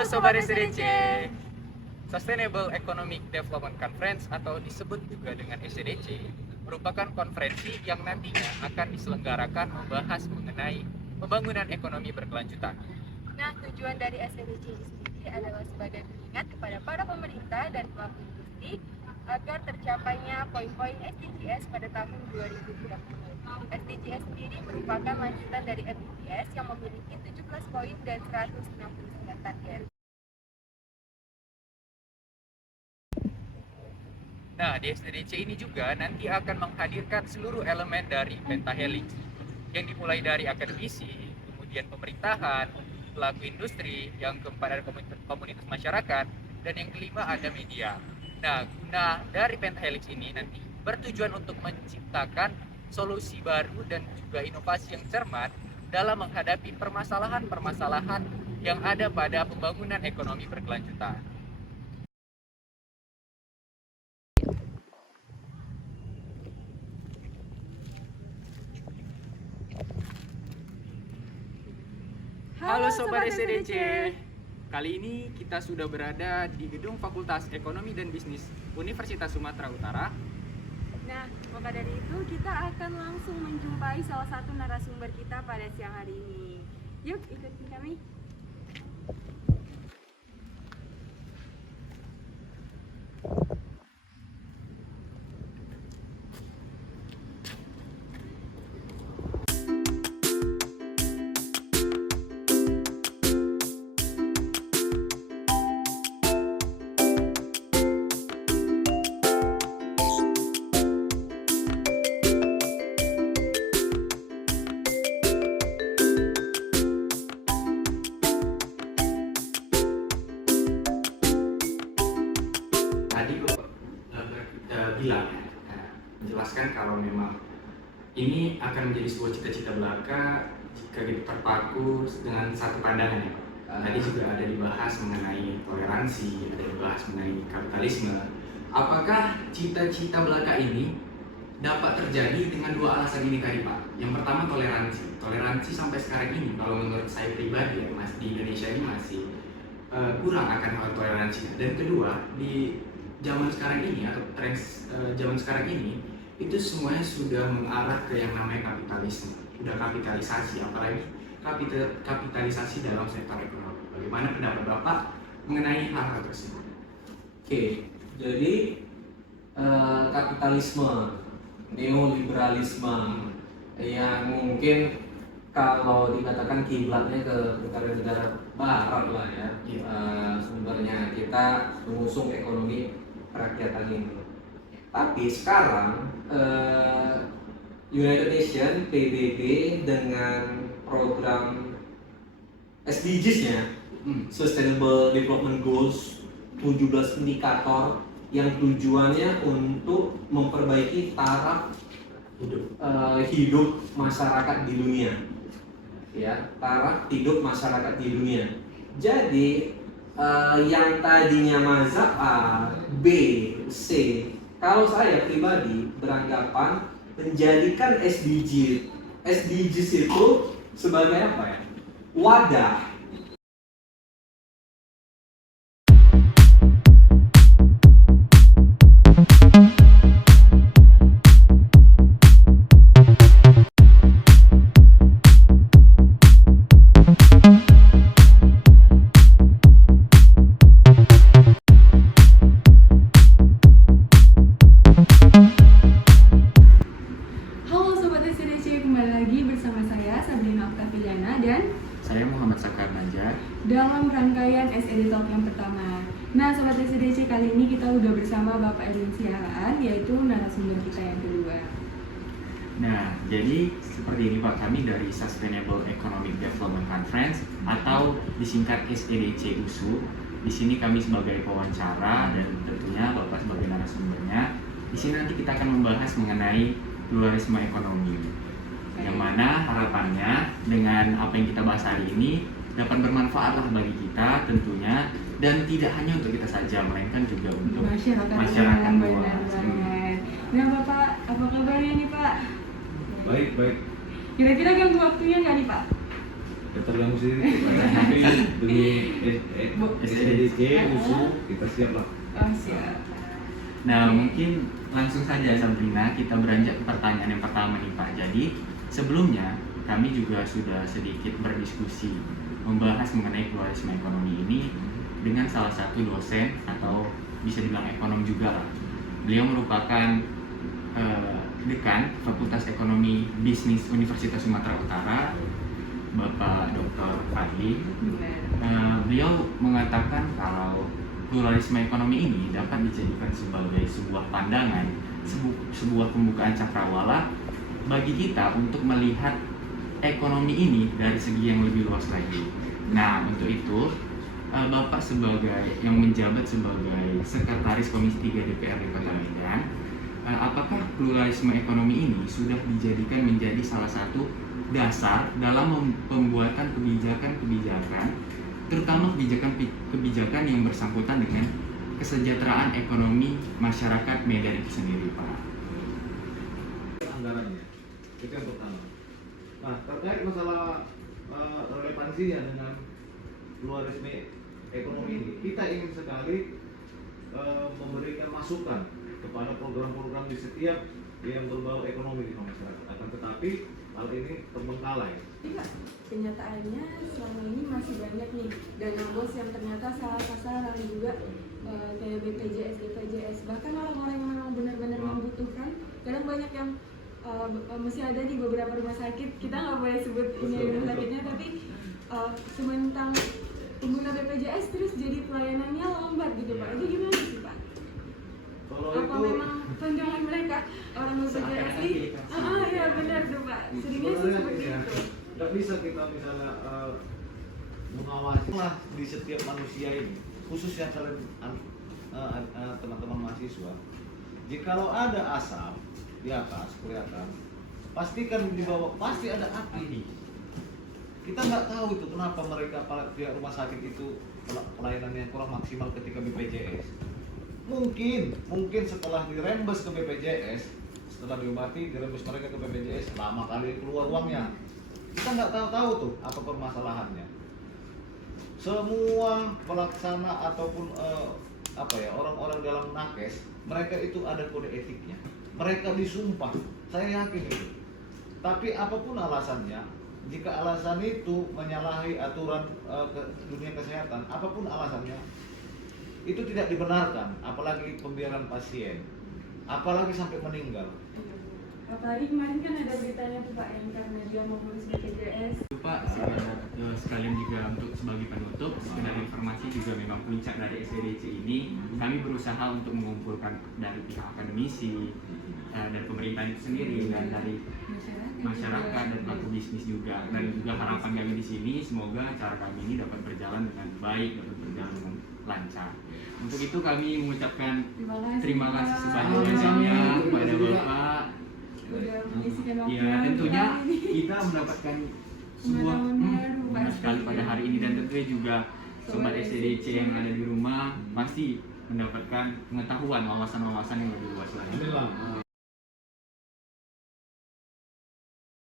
Halo Sobat SDC. Sustainable Economic Development Conference atau disebut juga dengan SDC merupakan konferensi yang nantinya akan diselenggarakan membahas mengenai pembangunan ekonomi berkelanjutan. Nah, tujuan dari SDC ini sendiri adalah sebagai pengingat kepada para pemerintah dan pelaku industri agar tercapainya poin-poin SDGs pada tahun 2030. SDGs sendiri merupakan lanjutan dari MDGs yang memiliki 17 poin dan 169 target. Nah, di SDGC ini juga nanti akan menghadirkan seluruh elemen dari Pentahelix yang dimulai dari akademisi, kemudian pemerintahan, pelaku industri, yang keempat ada komunitas masyarakat, dan yang kelima ada media. Nah, guna dari Pentahelix ini nanti bertujuan untuk menciptakan solusi baru dan juga inovasi yang cermat dalam menghadapi permasalahan-permasalahan yang ada pada pembangunan ekonomi berkelanjutan. Halo Sobat SDC. Kali ini kita sudah berada di gedung Fakultas Ekonomi dan Bisnis Universitas Sumatera Utara. Nah, maka dari itu kita akan langsung menjumpai salah satu narasumber kita pada siang hari ini. Yuk, ikuti kami. Tadi bilang menjelaskan kalau memang ini akan menjadi sebuah cita-cita belaka jika kita terpaku dengan satu pandangan ya. Tadi juga ada dibahas mengenai toleransi, ada dibahas mengenai kapitalisme. Apakah cita-cita belaka ini dapat terjadi dengan dua alasan ini tadi Pak? Yang pertama toleransi. Toleransi sampai sekarang ini kalau menurut saya pribadi ya, Mas, di Indonesia ini masih kurang akan hal toleransi. Dan kedua, di zaman sekarang ini atau tren zaman sekarang ini itu semuanya sudah mengarah ke yang namanya kapitalisme, sudah kapitalisasi, apalagi kapitalisasi dalam sektor ekonomi. Bagaimana pendapat Bapak mengenai hal tersebut? Oke, jadi kapitalisme, neoliberalisme yang mungkin kalau dikatakan kiblatnya ke negara-negara barat lah ya, sumbernya kita mengusung ekonomi kerakyatan ini. Tapi sekarang United Nations PBB dengan program SDGs-nya, Sustainable Development Goals, 17 indikator yang tujuannya untuk memperbaiki taraf hidup masyarakat di dunia, ya, taraf hidup masyarakat di dunia. Jadi yang tadinya mazhab A, B, C, kalau saya pribadi beranggapan menjadikan SDGs itu sebagai apa ya? Wadah. Halo Sobat SDC, kembali lagi bersama saya Sabrina Octaviana dan Saya Muhammad Sakar Najar. dalam rangkaian SED Talk yang pertama. Nah, Sobat SDC, kali ini kita udah bersama Bapak Edwin Siahaan, yaitu narasumber kita yang kedua. Nah, jadi seperti ini Pak, kami dari Sustainable Economic Development Conference atau disingkat SEDC USU. Di sini kami sebagai pewawancara dan tentunya Bapak sebagai narasumbernya. Di sini nanti kita akan membahas mengenai pluralisme ekonomi. Yang mana harapannya dengan apa yang kita bahas hari ini dapat bermanfaat lah bagi kita tentunya, dan tidak hanya untuk kita saja melainkan juga untuk masyarakat benar luas. banget. Nah Bapak, apa kabarnya nih Pak? Baik. Kira-kira ganggu waktunya nggak nih Pak? terganggu sendiri. Tapi demi SDG usul kita siap lah. Oh, siap. Nah, mungkin langsung saja Sabrina, kita beranjak ke pertanyaan yang pertama nih Pak. Jadi, sebelumnya kami juga sudah sedikit berdiskusi membahas mengenai pluralisme ekonomi ini dengan salah satu dosen atau bisa dibilang ekonom juga lah. Beliau merupakan dekan Fakultas Ekonomi Bisnis Universitas Sumatera Utara, Bapak Dr. Fadli. Beliau mengatakan kalau pluralisme ekonomi ini dapat dijadikan sebagai sebuah pandangan, sebuah pembukaan cakrawala bagi kita untuk melihat ekonomi ini dari segi yang lebih luas lagi. Nah, untuk itu Bapak sebagai yang menjabat sebagai Sekretaris Komisi 3 DPRD Kota Medan, apakah pluralisme ekonomi ini sudah dijadikan menjadi salah satu dasar dalam pembuatan kebijakan-kebijakan, terutama kebijakan yang bersangkutan dengan kesejahteraan ekonomi masyarakat Medan itu sendiri, Pak? Anggarannya itu yang pertama. Nah, terkait masalah relevansinya dengan pluralisme ekonomi ini, kita ingin sekali memberikan masukan kepada program-program di setiap yang berbau ekonomi di masyarakat. Akan tetapi hal ini terbengkalai. Kenyataannya selama ini masih banyak nih dana bos yang ternyata salah sasaran juga, kayak BPJS, BPJS. Bahkan orang-orang yang memang benar-benar membutuhkan, kadang banyak yang masih ada di beberapa rumah sakit. Kita nggak boleh sebut ini rumah sakitnya, tapi sementang pengguna BPJS terus jadi pelayanannya lambat gitu Pak. Itu gimana sih Pak? Kalau Apa itu memang pandangan mereka orang BPJS ini? Iya benar tuh Pak. Seringnya sih seperti ya, itu. nggak bisa kita misalnya mengawasi lah di setiap manusia ini, khususnya kalian teman-teman mahasiswa. Jikalau ada asap di atas kelihatan, pastikan di bawah pasti ada api. Kita nggak tahu itu kenapa mereka pihak rumah sakit itu pelayanannya kurang maksimal ketika BPJS. Mungkin setelah dirembes ke BPJS, setelah diobati dirembes mereka ke BPJS, lama kali keluar uangnya. Kita nggak tahu tuh apa permasalahannya. Semua pelaksana ataupun orang-orang dalam nakes, mereka itu ada kode etiknya. Mereka disumpah, saya yakin itu. Tapi apapun alasannya, jika alasan itu menyalahi aturan dunia kesehatan, apapun alasannya, itu tidak dibenarkan, apalagi pembiaran pasien, apalagi sampai meninggal. Apalagi kemarin kan ada beritanya tuh Pak yang karena dia mau ngurus BPJS. Pak, sekalian juga untuk sebagai penutup, sekedar informasi juga memang puncak dari SDDC ini kami berusaha untuk mengumpulkan dari pihak akademisi, dari pemerintah itu sendiri, dan dari masyarakat dan pelaku bisnis juga. Dan juga harapan kami di sini semoga acara kami ini dapat berjalan dengan baik, dapat berjalan dengan lancar. Untuk itu kami mengucapkan terima kasih sebanyak-banyaknya kepada Bapak. Udah mengisikan waktu. Ya, tentunya kita mendapatkan sebuah benar sekali pada hari ini, dan tentunya juga sobat SDDC yang ada di rumah pasti mendapatkan pengetahuan, wawasan-wawasan yang lebih luas lagi.